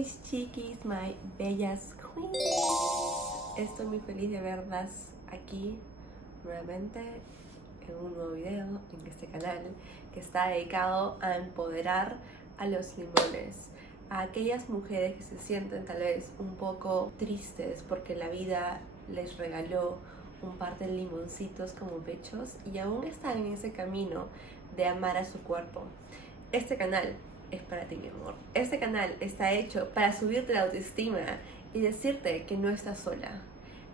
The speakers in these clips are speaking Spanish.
mis chiquis, my bellas queens. Estoy muy feliz de verlas aquí nuevamente en un nuevo video en este canal que está dedicado a empoderar a los limones, a aquellas mujeres que se sienten tal vez un poco tristes porque la vida les regaló un par de limoncitos como pechos y aún están en ese camino de amar a su cuerpo. Este canal es para ti, mi amor. Este canal está hecho para subirte la autoestima y decirte que no estás sola.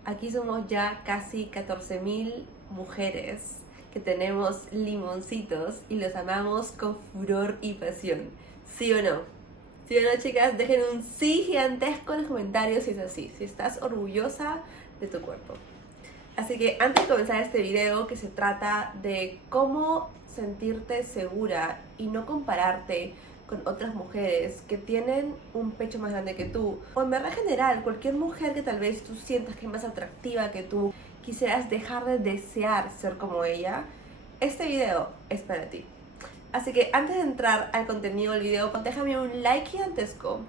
Aquí somos ya casi 14,000 mujeres que tenemos limoncitos y los amamos con furor y pasión. ¿Sí o no? ¿Sí o no, chicas? Dejen un sí gigantesco en los comentarios si es así, si estás orgullosa de tu cuerpo. Así que antes de comenzar este video, que se trata de cómo sentirte segura y no compararte con otras mujeres que tienen un pecho más grande que tú, o en verdad general, cualquier mujer que tal vez tú sientas que es más atractiva que tú, quisieras dejar de desear ser como ella, este video es para ti. Así que antes de entrar al contenido del video, déjame un like gigantesco,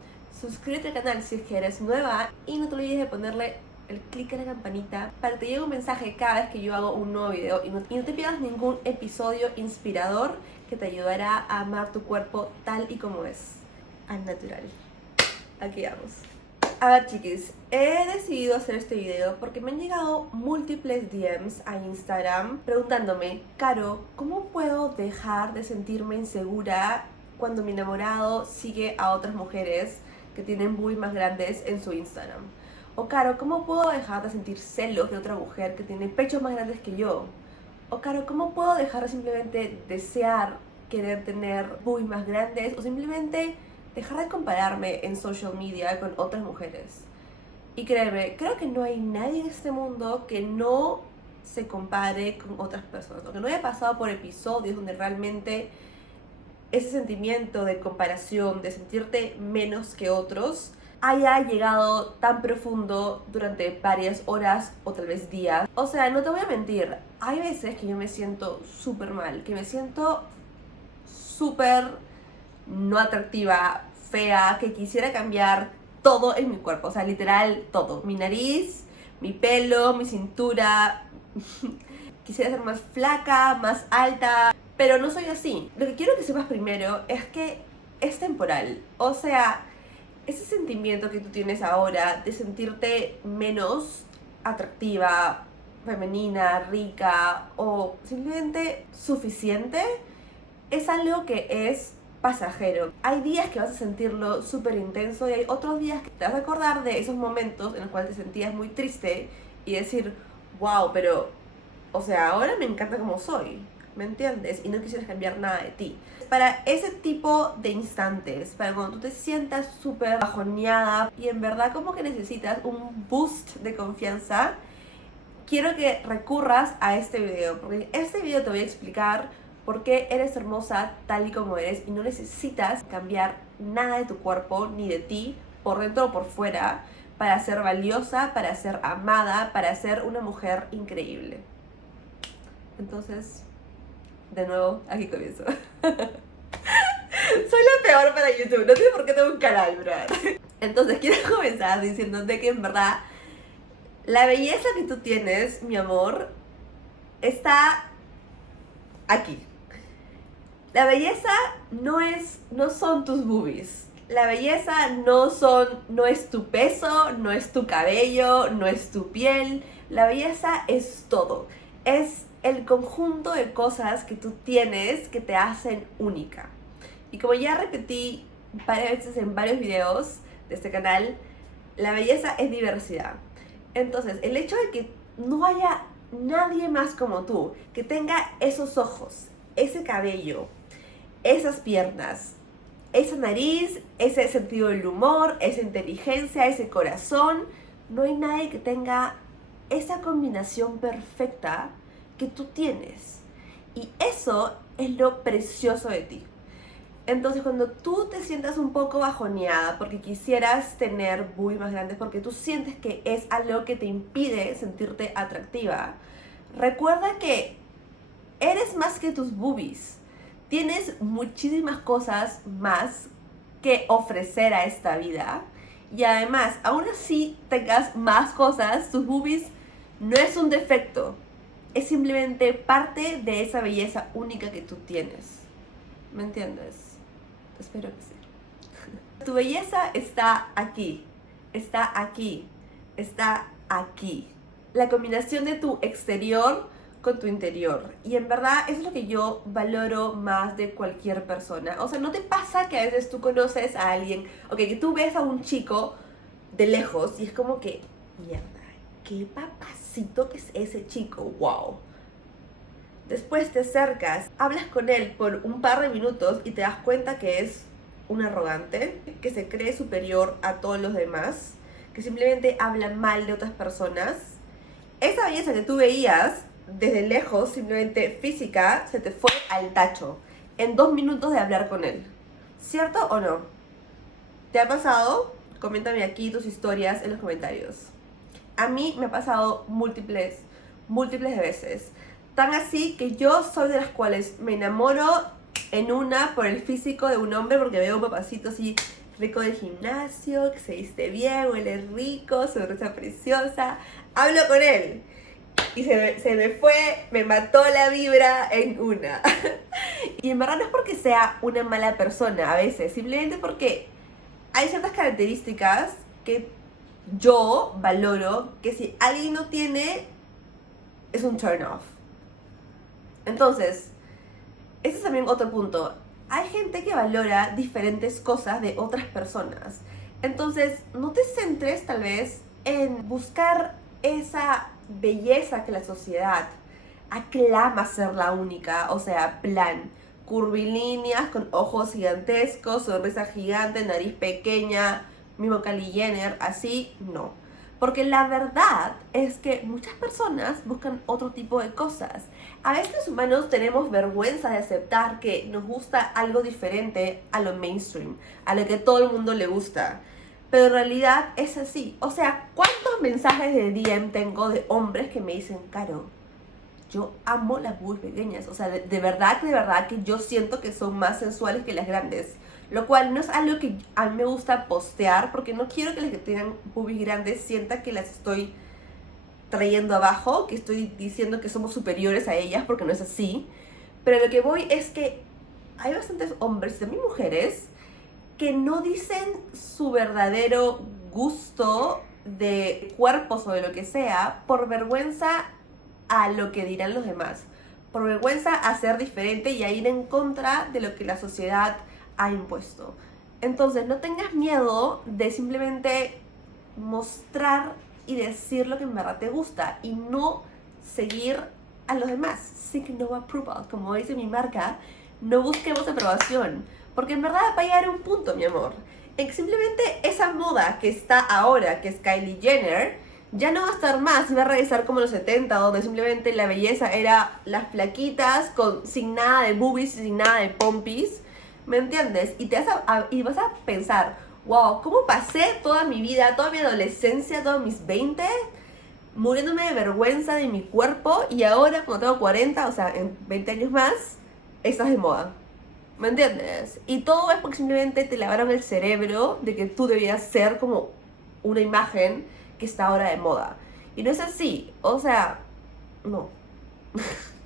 suscríbete al canal si es que eres nueva y no te olvides de ponerle el clic en la campanita para que te llegue un mensaje cada vez que yo hago un nuevo video y no te pierdas ningún episodio inspirador que te ayudará a amar tu cuerpo tal y como es, al natural. Aquí vamos. A ver, chiquis, he decidido hacer este video porque me han llegado múltiples DMs a Instagram preguntándome: Caro, ¿cómo puedo dejar de sentirme insegura cuando mi enamorado sigue a otras mujeres que tienen boobie más grandes en su Instagram? O Caro, ¿cómo puedo dejar de sentir celos de otra mujer que tiene pechos más grandes que yo? O Caro, ¿cómo puedo dejar de simplemente desear querer tener boobie más grandes? O simplemente dejar de compararme en social media con otras mujeres. Y créeme, creo que no hay nadie en este mundo que no se compare con otras personas, o que no haya pasado por episodios donde realmente ese sentimiento de comparación, de sentirte menos que otros, haya llegado tan profundo durante varias horas o tal vez días. O sea, no te voy a mentir, hay veces que yo me siento súper mal, que me siento súper no atractiva, fea, que quisiera cambiar todo en mi cuerpo, o sea, literal todo, mi nariz, mi pelo, mi cintura, quisiera ser más flaca, más alta, pero no soy así. Lo que quiero que sepas primero es que es temporal, o sea, ese sentimiento que tú tienes ahora de sentirte menos atractiva, femenina, rica o simplemente suficiente, es algo que es pasajero. Hay días que vas a sentirlo súper intenso y hay otros días que te vas a acordar de esos momentos en los cuales te sentías muy triste y decir: wow, pero, o sea, ahora me encanta como soy, ¿me entiendes? Y no quisieras cambiar nada de ti. Para ese tipo de instantes, para cuando tú te sientas súper bajoneada y en verdad como que necesitas un boost de confianza, quiero que recurras a este video, porque en este video te voy a explicar por qué eres hermosa tal y como eres y no necesitas cambiar nada de tu cuerpo ni de ti, por dentro o por fuera, para ser valiosa, para ser amada, para ser una mujer increíble. Entonces, de nuevo, aquí comienzo. Soy la peor para YouTube, no sé por qué tengo un canal, bro. Entonces, quiero comenzar diciéndote que en verdad la belleza que tú tienes, mi amor, está aquí. La belleza no son tus boobies. La belleza no es tu peso, no es tu cabello, no es tu piel. La belleza es todo. Es el conjunto de cosas que tú tienes que te hacen única. Y como ya repetí varias veces en varios videos de este canal, la belleza es diversidad. Entonces, el hecho de que no haya nadie más como tú, que tenga esos ojos, ese cabello, esas piernas, esa nariz, ese sentido del humor, esa inteligencia, ese corazón, no hay nadie que tenga esa combinación perfecta que tú tienes. Y eso es lo precioso de ti. Entonces, cuando tú te sientas un poco bajoneada porque quisieras tener boobies más grandes, porque tú sientes que es algo que te impide sentirte atractiva, recuerda que eres más que tus boobies. Tienes muchísimas cosas más que ofrecer a esta vida. Y además, aún así tengas más cosas, tus boobies no es un defecto. Es simplemente parte de esa belleza única que tú tienes. ¿Me entiendes? Espero que sí. Tu belleza está aquí, está aquí, está aquí. La combinación de tu exterior con tu interior. Y en verdad eso es lo que yo valoro más de cualquier persona. O sea, ¿no te pasa que a veces tú conoces a alguien, que tú ves a un chico de lejos y es como que, mierda, qué papacito que es ese chico, wow? Después te acercas, hablas con él por un par de minutos y te das cuenta que es un arrogante, que se cree superior a todos los demás, que simplemente habla mal de otras personas. Esa belleza que tú veías desde lejos, simplemente física, se te fue al tacho en 2 minutos de hablar con él. ¿Cierto o no? ¿Te ha pasado? Coméntame aquí tus historias en los comentarios. A mí me ha pasado múltiples de veces. Tan así que yo soy de las cuales me enamoro en una por el físico de un hombre, porque veo un papacito así rico del gimnasio, que se viste bien, huele rico, sonrisa preciosa. Hablo con él y se me fue, me mató la vibra en una. Y en verdad no es porque sea una mala persona a veces, simplemente porque hay ciertas características que yo valoro que si alguien no tiene, es un turn off. Entonces, ese es también otro punto. Hay gente que valora diferentes cosas de otras personas. Entonces, no te centres tal vez en buscar esa belleza que la sociedad aclama ser la única. O sea, plan, curvilíneas con ojos gigantescos, sonrisa gigante, nariz pequeña, mismo Kylie Jenner, así, no. Porque la verdad es que muchas personas buscan otro tipo de cosas. A veces los humanos tenemos vergüenza de aceptar que nos gusta algo diferente a lo mainstream, a lo que todo el mundo le gusta. Pero en realidad es así. O sea, ¿cuántos mensajes de DM tengo de hombres que me dicen, Caro, yo amo las boobies pequeñas? O sea, de verdad que yo siento que son más sensuales que las grandes. Lo cual no es algo que a mí me gusta postear, porque no quiero que las que tengan boobies grandes sientan que las estoy trayendo abajo, que estoy diciendo que somos superiores a ellas, porque no es así. Pero lo que voy es que hay bastantes hombres y también mujeres que no dicen su verdadero gusto de cuerpos o de lo que sea por vergüenza a lo que dirán los demás, por vergüenza a ser diferente y a ir en contra de lo que la sociedad ha impuesto. Entonces no tengas miedo de simplemente mostrar y decir lo que en verdad te gusta y no seguir a los demás. Seek no approval, como dice mi marca, no busquemos aprobación, porque en verdad va a llegar un punto, mi amor, en que simplemente esa moda que está ahora, que es Kylie Jenner, ya no va a estar más y va a regresar como en los 70, donde simplemente la belleza era las flaquitas sin nada de boobies, sin nada de pompis. ¿Me entiendes? Y vas a pensar, wow, ¿cómo pasé toda mi vida, toda mi adolescencia, todos mis 20 muriéndome de vergüenza de mi cuerpo, y ahora cuando tengo 40, o sea, en 20 años más, estás de moda? ¿Me entiendes? Y todo es porque simplemente te lavaron el cerebro de que tú debías ser como una imagen que está ahora de moda. Y no es así. O sea, no.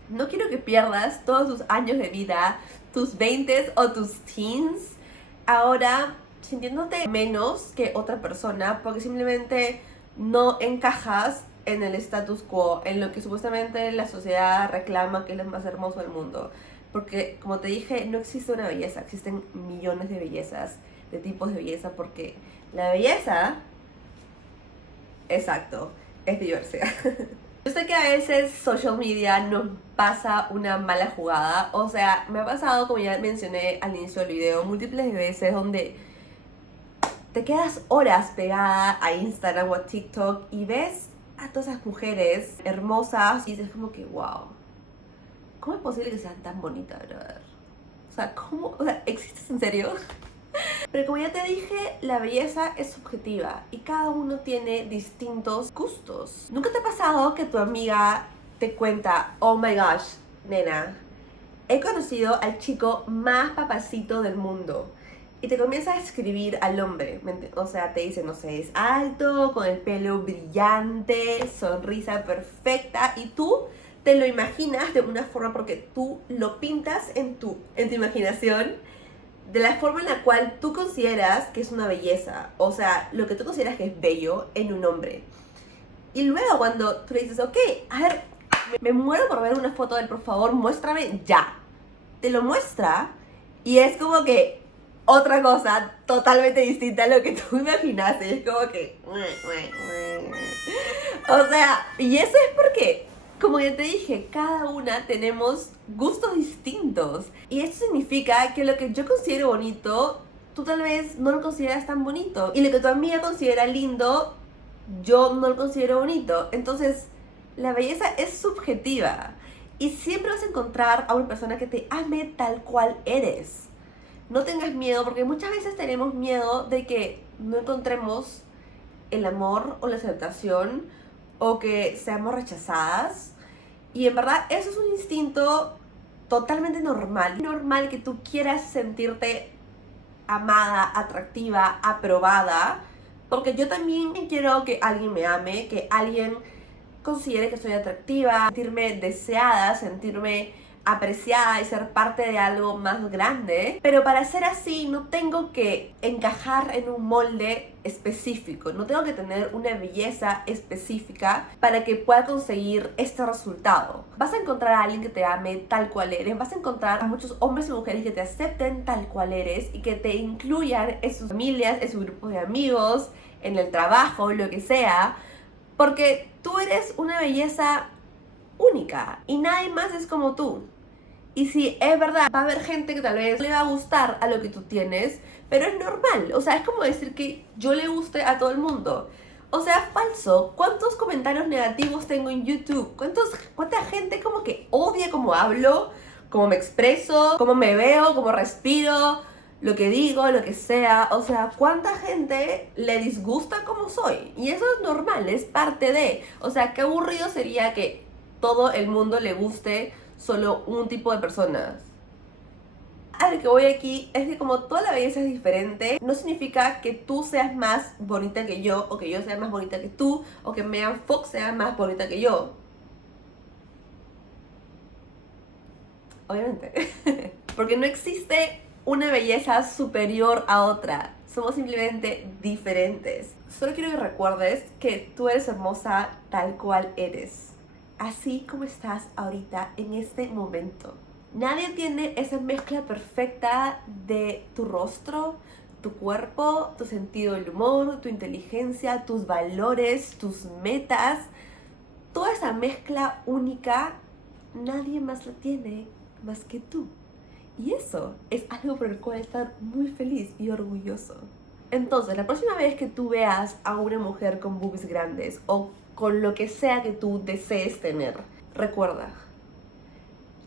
No quiero que pierdas todos tus años de vida, tus 20s o tus teens, ahora sintiéndote menos que otra persona porque simplemente no encajas en el status quo, en lo que supuestamente la sociedad reclama que es lo más hermoso del mundo. Porque, como te dije, no existe una belleza, existen millones de bellezas, de tipos de belleza, porque la belleza, exacto, es diversidad. Yo sé que a veces social media nos pasa una mala jugada. O sea, me ha pasado, como ya mencioné al inicio del video, múltiples veces donde te quedas horas pegada a Instagram o a TikTok y ves a todas esas mujeres hermosas y dices como que, wow, ¿cómo es posible que sean tan bonitas, brother? O sea, ¿cómo? O sea, ¿existes en serio? Pero como ya te dije, la belleza es subjetiva y cada uno tiene distintos gustos. ¿Nunca te ha pasado que tu amiga te cuenta, oh my gosh, nena, he conocido al chico más papacito del mundo? y te comienza a escribir al hombre. O sea, te dice, no sé, es alto, con el pelo brillante, sonrisa perfecta, y tú te lo imaginas de una forma porque tú lo pintas en tu imaginación de la forma en la cual tú consideras que es una belleza. O sea, lo que tú consideras que es bello en un hombre. Y luego cuando tú le dices, ok, a ver, me muero por ver una foto de él, por favor, muéstrame ya. Te lo muestra y es como que otra cosa totalmente distinta a lo que tú imaginaste. Y es como que... O sea, y eso es porque, como ya te dije, cada una tenemos gustos distintos. Y eso significa que lo que yo considero bonito, tú tal vez no lo consideras tan bonito. Y lo que tu amiga considera lindo, yo no lo considero bonito. Entonces, la belleza es subjetiva. Y siempre vas a encontrar a una persona que te ame tal cual eres. No tengas miedo, porque muchas veces tenemos miedo de que no encontremos el amor o la aceptación, o que seamos rechazadas. Y en verdad eso es un instinto totalmente normal. Es normal que tú quieras sentirte amada, atractiva, aprobada, porque yo también quiero que alguien me ame, que alguien considere que soy atractiva, sentirme deseada, sentirme apreciada y ser parte de algo más grande. Pero para ser así no tengo que encajar en un molde específico, no tengo que tener una belleza específica para que pueda conseguir este resultado. Vas a encontrar a alguien que te ame tal cual eres, vas a encontrar a muchos hombres y mujeres que te acepten tal cual eres y que te incluyan en sus familias, en su grupo de amigos, en el trabajo, lo que sea, porque tú eres una belleza única y nadie más es como tú. Y sí, es verdad, va a haber gente que tal vez le va a gustar a lo que tú tienes, pero es normal. O sea, es como decir que yo le guste a todo el mundo. O sea, falso. ¿Cuántos comentarios negativos tengo en YouTube? ¿Cuánta gente como que odia cómo hablo, cómo me expreso, cómo me veo, cómo respiro, lo que digo, lo que sea? O sea, ¿cuánta gente le disgusta cómo soy? Y eso es normal, es parte de... O sea, qué aburrido sería que todo el mundo le guste solo un tipo de personas. A lo que voy aquí es que como toda la belleza es diferente, no significa que tú seas más bonita que yo, o que yo sea más bonita que tú, o que Megan Fox sea más bonita que yo. Obviamente. Porque no existe una belleza superior a otra. Somos simplemente diferentes. Solo quiero que recuerdes que tú eres hermosa tal cual eres. Así como estás ahorita en este momento. Nadie tiene esa mezcla perfecta de tu rostro, tu cuerpo, tu sentido del humor, tu inteligencia, tus valores, tus metas. Toda esa mezcla única, nadie más la tiene más que tú. Y eso es algo por el cual estar muy feliz y orgulloso. Entonces, la próxima vez que tú veas a una mujer con boobies grandes o con lo que sea que tú desees tener, recuerda,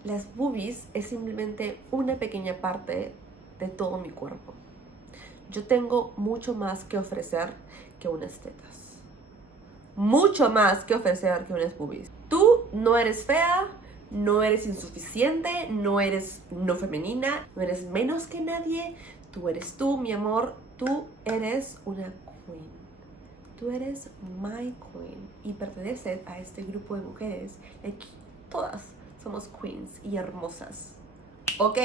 las boobies es simplemente una pequeña parte de todo mi cuerpo. Yo tengo mucho más que ofrecer que unas tetas. Mucho más que ofrecer que unas boobies. Tú no eres fea, no eres insuficiente, no eres no femenina, no eres menos que nadie. Tú eres tú, mi amor. Tú eres una queen. Tú eres my queen. Y perteneces a este grupo de mujeres. Aquí todas somos queens y hermosas. Ok,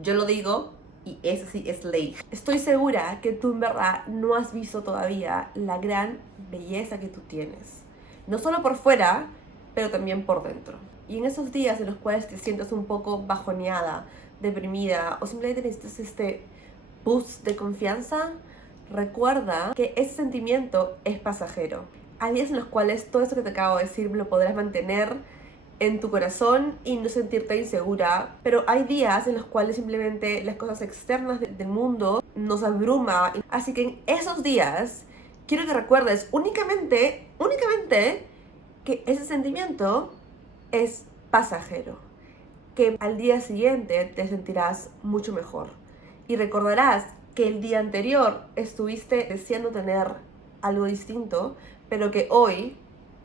yo lo digo y eso sí es ley. Estoy segura que tú en verdad no has visto todavía la gran belleza que tú tienes. No solo por fuera, pero también por dentro. Y en esos días en los cuales te sientes un poco bajoneada, deprimida o simplemente necesitas este boost de confianza, recuerda que ese sentimiento es pasajero. Hay días en los cuales todo eso que te acabo de decir lo podrás mantener en tu corazón y no sentirte insegura, pero hay días en los cuales simplemente las cosas externas del mundo nos abruma. Así que en esos días quiero que recuerdes únicamente que ese sentimiento es pasajero, que al día siguiente te sentirás mucho mejor y recordarás que el día anterior estuviste deseando tener algo distinto, pero que hoy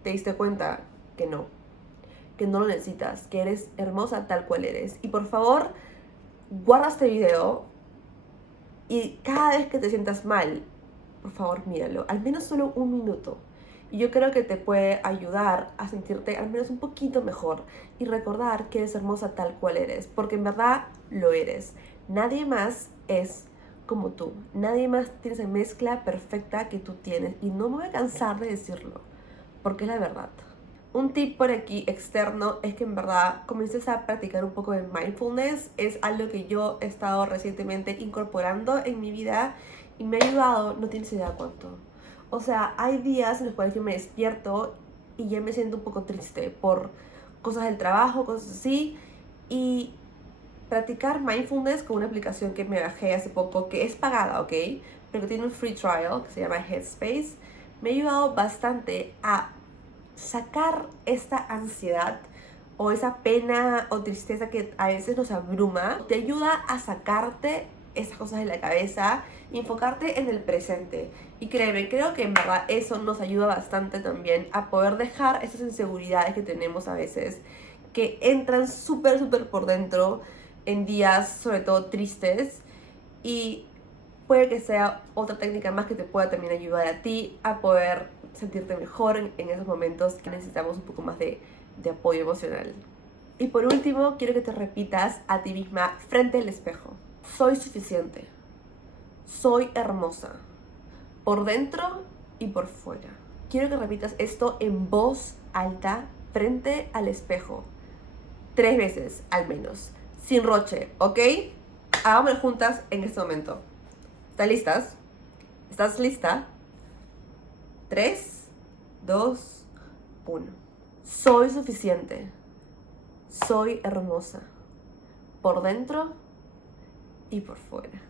te diste cuenta que no lo necesitas, que eres hermosa tal cual eres. Y por favor, guarda este video, Y cada vez que te sientas mal, por favor míralo, al menos solo un minuto. Y yo creo que te puede ayudar a sentirte al menos un poquito mejor y recordar que eres hermosa tal cual eres, porque en verdad lo eres. Nadie más es como tú, nadie más tiene esa mezcla perfecta que tú tienes, y no me voy a cansar de decirlo, porque es la verdad. Un tip por aquí externo es que en verdad comiences a practicar un poco de mindfulness. Es algo que yo he estado recientemente incorporando en mi vida y me ha ayudado, no tienes idea cuánto. O sea, hay días en los cuales yo me despierto y ya me siento un poco triste por cosas del trabajo, cosas así. Y practicar mindfulness con una aplicación que me bajé hace poco, que es pagada, ¿ok? Pero que tiene un free trial que se llama Headspace, me ha ayudado bastante a sacar esta ansiedad o esa pena o tristeza que a veces nos abruma. Te ayuda a sacarte esas cosas de la cabeza y enfocarte en el presente. Y créeme, creo que en verdad eso nos ayuda bastante también a poder dejar esas inseguridades que tenemos a veces, que entran súper por dentro en días sobre todo tristes, y puede que sea otra técnica más que te pueda también ayudar a ti a poder sentirte mejor en esos momentos que necesitamos un poco más de apoyo emocional. Y por último, quiero que te repitas a ti misma frente al espejo: soy suficiente, soy hermosa, por dentro y por fuera. Quiero que repitas esto en voz alta frente al espejo 3 veces al menos, sin roche, ¿ok? Hagámoslo juntas en este momento. ¿Están listas? ¿Estás lista? 3, 2, 1. Soy suficiente. Soy hermosa. Por dentro y por fuera.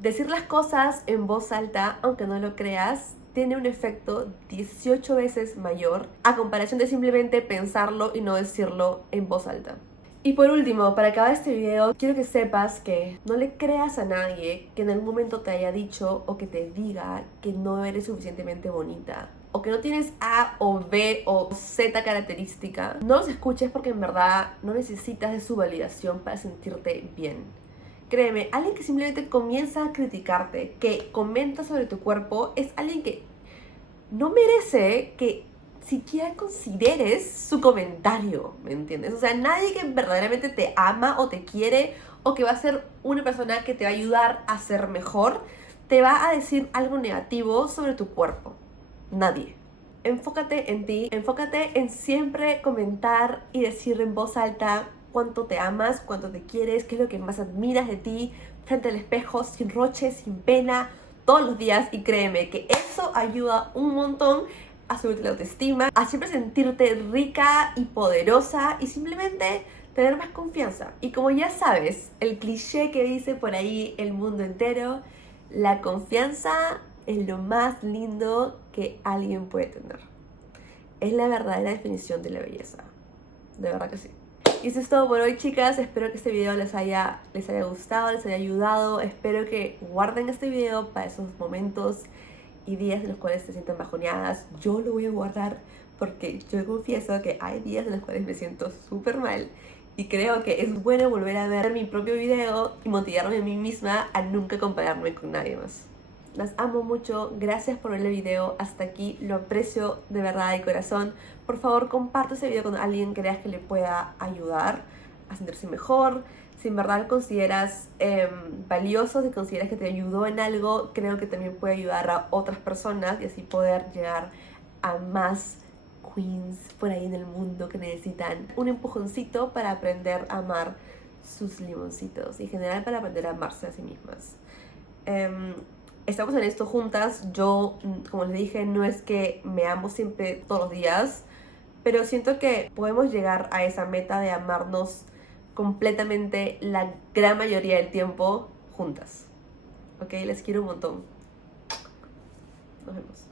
Decir las cosas en voz alta, aunque no lo creas, tiene un efecto 18 veces mayor a comparación de simplemente pensarlo y no decirlo en voz alta. Y por último, para acabar este video, quiero que sepas que no le creas a nadie que en algún momento te haya dicho o que te diga que no eres suficientemente bonita, o que no tienes A o B o Z característica. No los escuches, porque en verdad no necesitas de su validación para sentirte bien. Créeme, alguien que simplemente comienza a criticarte, que comenta sobre tu cuerpo, es alguien que no merece que siquiera consideres su comentario, ¿me entiendes? O sea, nadie que verdaderamente te ama o te quiere, o que va a ser una persona que te va a ayudar a ser mejor, te va a decir algo negativo sobre tu cuerpo. Nadie. Enfócate en ti, enfócate en siempre comentar y decir en voz alta cuánto te amas, cuánto te quieres, qué es lo que más admiras de ti, frente al espejo, sin roche, sin pena, todos los días. Y créeme que eso ayuda un montón a subirte la autoestima, a siempre sentirte rica y poderosa y simplemente tener más confianza. Y como ya sabes, el cliché que dice por ahí el mundo entero, la confianza es lo más lindo que alguien puede tener. Es la verdadera definición de la belleza. De verdad que sí. Y eso es todo por hoy, chicas. Espero que este video les haya gustado, les haya ayudado. Espero que guarden este video para esos momentos y días en los cuales se sientan bajoneadas. Yo lo voy a guardar porque yo confieso que hay días en los cuales me siento súper mal, y creo que es bueno volver a ver mi propio video y motivarme a mí misma a nunca compararme con nadie más. Las amo mucho, gracias por ver el video hasta aquí, lo aprecio de verdad de corazón. Por favor, comparte este video con alguien que creas que le pueda ayudar a sentirse mejor. Si en verdad consideras valioso, si consideras que te ayudó en algo, creo que también puede ayudar a otras personas y así poder llegar a más queens por ahí en el mundo que necesitan un empujoncito para aprender a amar sus limoncitos y en general para aprender a amarse a sí mismas. Estamos en esto juntas. Yo, como les dije, no es que me amo siempre todos los días, pero siento que podemos llegar a esa meta de amarnos completamente la gran mayoría del tiempo juntas. ¿Ok? Les quiero un montón. Nos vemos.